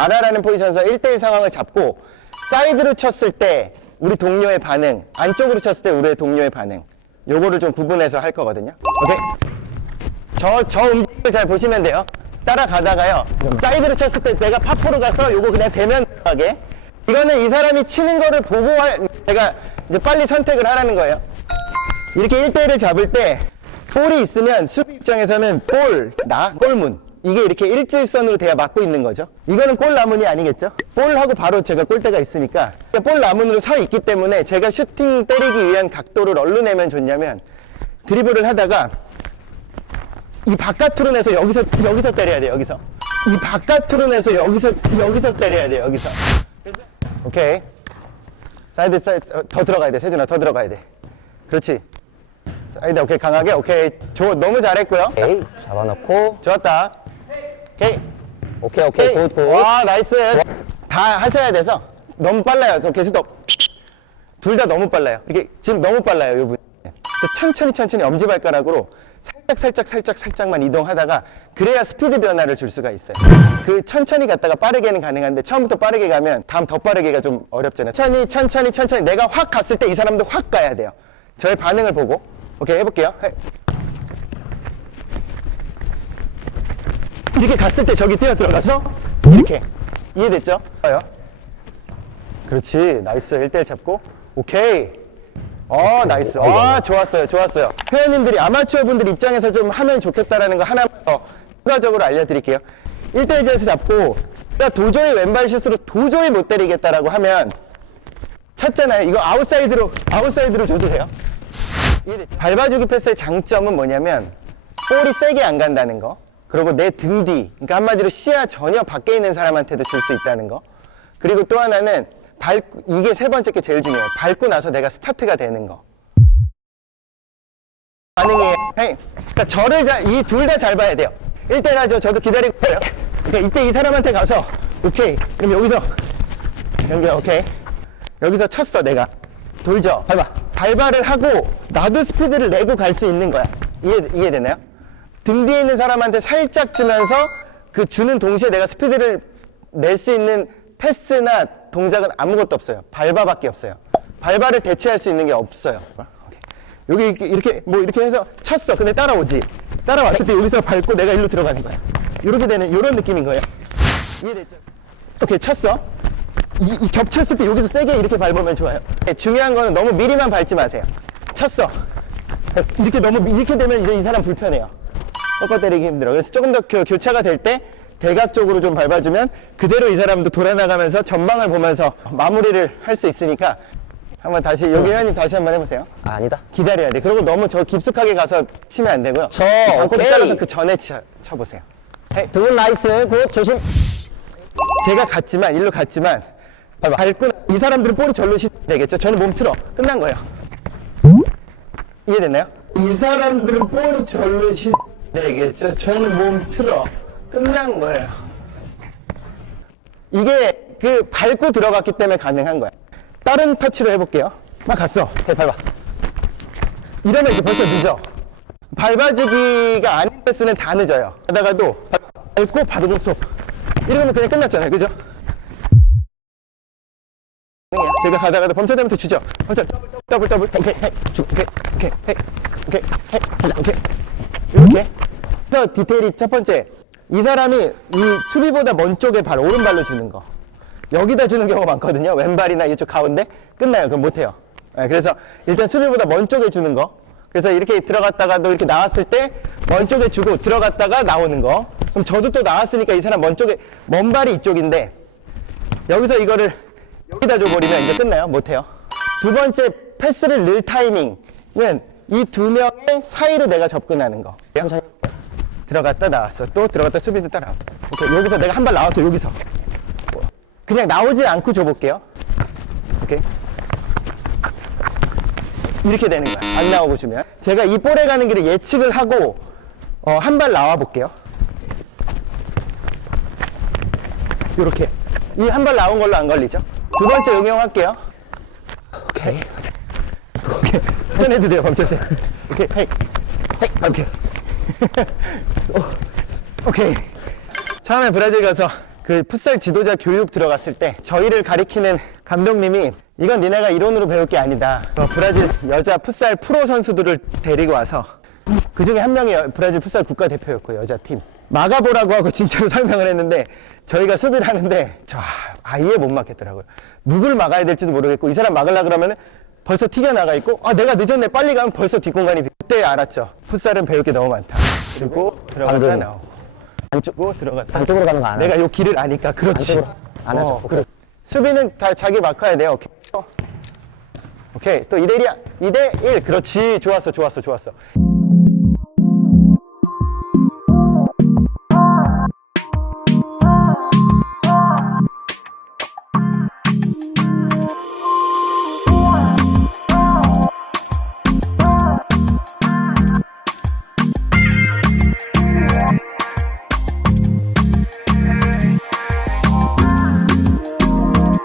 아라라는 포지션에서 1대1 상황을 잡고 사이드로 쳤을 때 우리 동료의 반응, 안쪽으로 쳤을 때 우리의 동료의 반응. 요거를 좀 구분해서 할 거거든요. 오케이? 저, 저 움직임을 잘 보시면 돼요. 따라가다가요. 사이드로 쳤을 때 내가 파포로 가서 요거 그냥 대면 하게. 이거는 이 사람이 치는 거를 보고 할, 내가 이제 빨리 선택을 하라는 거예요. 이렇게 1대1을 잡을 때 볼이 있으면 수비 입장에서는 볼, 나, 골문. 이게 이렇게 일직선으로 돼야 맞고 있는 거죠. 이거는 골 나문이 아니겠죠? 볼하고 바로 제가 골대가 있으니까 볼 나문으로 서 있기 때문에 제가 슈팅 때리기 위한 각도를 얼로 내면 좋냐면 드리블을 하다가 이 바깥으로 내서 여기서 여기서 때려야 돼 여기서 이 바깥으로 내서 여기서 여기서 때려야 돼 여기서 오케이 사이드 사이드 어, 더 들어가야 돼 세준아 더 들어가야 돼 그렇지 사이드 오케이 강하게 오케이 좋 너무 잘했고요 오케이. 잡아놓고. 좋았다 오케이. 오케이, 오케이. 굿, 굿. 와 나이스. 다 하셔야 돼서 너무 빨라요. 저 계속 둘 다 너무 빨라요. 이게 지금 너무 빨라요 요 분. 천천히 천천히 엄지발가락으로 살짝 살짝 살짝 살짝만 이동하다가 그래야 스피드 변화를 줄 수가 있어요. 그 천천히 갔다가 빠르게는 가능한데 처음부터 빠르게 가면 다음 더 빠르게가 좀 어렵잖아요. 천천히 천천히 천천히. 내가 확 갔을 때 이 사람도 확 가야 돼요. 저의 반응을 보고. 오케이 해볼게요 이렇게 갔을 때 저기 뛰어 들어가서 이렇게. 이해됐죠? 좋아요. 그렇지. 나이스. 1대1 잡고. 오케이. 어 나이스. 아 좋았어요. 좋았어요. 회원님들이 아마추어 분들 입장에서 좀 하면 좋겠다라는 거 하나만 더 추가적으로 알려드릴게요. 1대1에서 잡고 내가 도저히 왼발 슛으로 도저히 못 때리겠다라고 하면 쳤잖아요. 이거 아웃사이드로 아웃사이드로 줘도 돼요? 이해됐죠? 밟아주기 패스의 장점은 뭐냐면 볼이 세게 안 간다는 거 그리고 내 등 뒤 그러니까 한마디로 시야 전혀 밖에 있는 사람한테도 줄 수 있다는 거. 그리고 또 하나는 밟 이게 세 번째 게 제일 중요해요. 밟고 나서 내가 스타트가 되는 거. 반응이에요 헤이. 그러니까 저를 이둘 다 잘 봐야 돼요. 1대1 하죠. 저도 기다리고 있어요. 그러니까 이때 이 사람한테 가서 오케이. 그럼 여기서 여기 오케이. 여기서 쳤어 내가. 돌죠. 밟아. 발발을 하고 나도 스피드를 내고 갈 수 있는 거야. 이해, 이해되나요? 등 뒤에 있는 사람한테 살짝 주면서 그 주는 동시에 내가 스피드를 낼 수 있는 패스나 동작은 아무것도 없어요 발바밖에 없어요 발바를 대체할 수 있는 게 없어요. 여기 이렇게, 이렇게 뭐 이렇게 해서 쳤어 근데 따라오지 따라왔을 때 여기서 밟고 내가 일로 들어가는 거야 이렇게 되는 이런 느낌인 거예요 이해됐죠? 오케이 쳤어 이, 이 겹쳤을 때 여기서 세게 이렇게 밟으면 좋아요. 네, 중요한 거는 너무 미리만 밟지 마세요. 쳤어. 이렇게 너무 미- 이렇게 되면 이제 이 사람 불편해요. 꺾어 때리기 힘들어. 그래서 조금 더 교, 교차가 될 때 대각적으로 좀 밟아주면 그대로 이 사람도 돌아나가면서 전방을 보면서 마무리를 할 수 있으니까 한번 다시 여기 회원님 다시 한번 해보세요. 아, 아니다. 기다려야 돼. 그리고 너무 저 깊숙하게 가서 치면 안 되고요. 저, 오케이. 잘라서 그 전에 쳐, 쳐보세요. 헤이. 두분 나이스. 굿. 조심. 제가 갔지만 일로 갔지만 밟고 나- 이 사람들은 볼이 절로 시 되겠죠. 저는 몸 틀어 끝난 거예요. 이해됐나요? 이 사람들은 볼이 절로 시 되겠죠. 저는 몸 틀어 끝난 거예요. 이게 그 밟고 들어갔기 때문에 가능한 거야. 다른 터치로 해볼게요. 막 갔어. 오케이, 밟아. 이러면 이제 벌써 늦어. 밟아주기가 아닌 패스는 다 늦어요. 하다가도 밟고 바로 스톱. 이러면 그냥 끝났잖아요. 그죠? 제가 가다가도 범죄자한테 주죠. 범죄 더블 더블 오케이 헤이 주 오케이 오케이 헤이 오케이 헤이 가자 오케이 이렇게. 그래서 디테일이 첫 번째 이 사람이 이 수비보다 먼 쪽에 발 오른발로 주는 거. 여기다 주는 경우가 많거든요. 왼발이나 이쪽 가운데 끝나요. 그럼 못해요. 네, 그래서 일단 수비보다 먼 쪽에 주는 거. 그래서 이렇게 들어갔다가도 이렇게 나왔을 때 먼 쪽에 주고 들어갔다가 나오는 거. 그럼 저도 또 나왔으니까 이 사람 먼 쪽에 먼 발이 이쪽인데 여기서 이거를 여기다 줘버리면 이제 끝나요. 못해요. 두 번째 패스를 넣을 타이밍은 이 두 명의 사이로 내가 접근하는 거. 들어갔다 나왔어. 또 들어갔다 수비도 따라. 오케이. 여기서 내가 한 발 나왔어. 여기서. 그냥 나오지 않고 줘볼게요. 오케이. 이렇게 되는 거야. 안 나오고 주면. 제가 이 볼에 가는 길을 예측을 하고, 어, 한 발 나와 볼게요. 요렇게. 이 한 발 나온 걸로 안 걸리죠? 두 번째 응용할게요. 오케이. 꺼내도 돼요, 범죄세. 오케이, 헤이. 헤이, 오케이. 오, 오케이. 처음에 브라질 가서 그그 풋살 지도자 교육 들어갔을 때 저희를 가리키는 감독님이 이건 니네가 이론으로 배울 게 아니다. 어, 브라질 여자 풋살 프로 선수들을 데리고 와서 그 중에 한 명이 여- 브라질 풋살 국가대표였고 여자 팀 막아보라고 하고 진짜로 설명을 했는데 저희가 수비를 하는데 저 아예 못 막겠더라고요. 누굴 막아야 될지도 모르겠고 이 사람 막으려 그러면 벌써 튀겨 나가 있고 아 내가 늦었네 빨리 가면 벌써 뒷공간이 비- 그때 알았죠. 풋살은 배울 게 너무 많다. 그리고 들어갔다 방금. 나오고 안쪽으로 들어갔다. 안쪽으로 가는 거안 하죠? 내가 요 길을 아니까 그렇지. 안쪽으로 안 하죠. 어, 그래. 수비는 다 자기 마크해야 돼요. 오케이. 어. 오케이. 또 2대 1이야. 2대 1. 그렇지. 좋았어. 좋았어. 좋았어.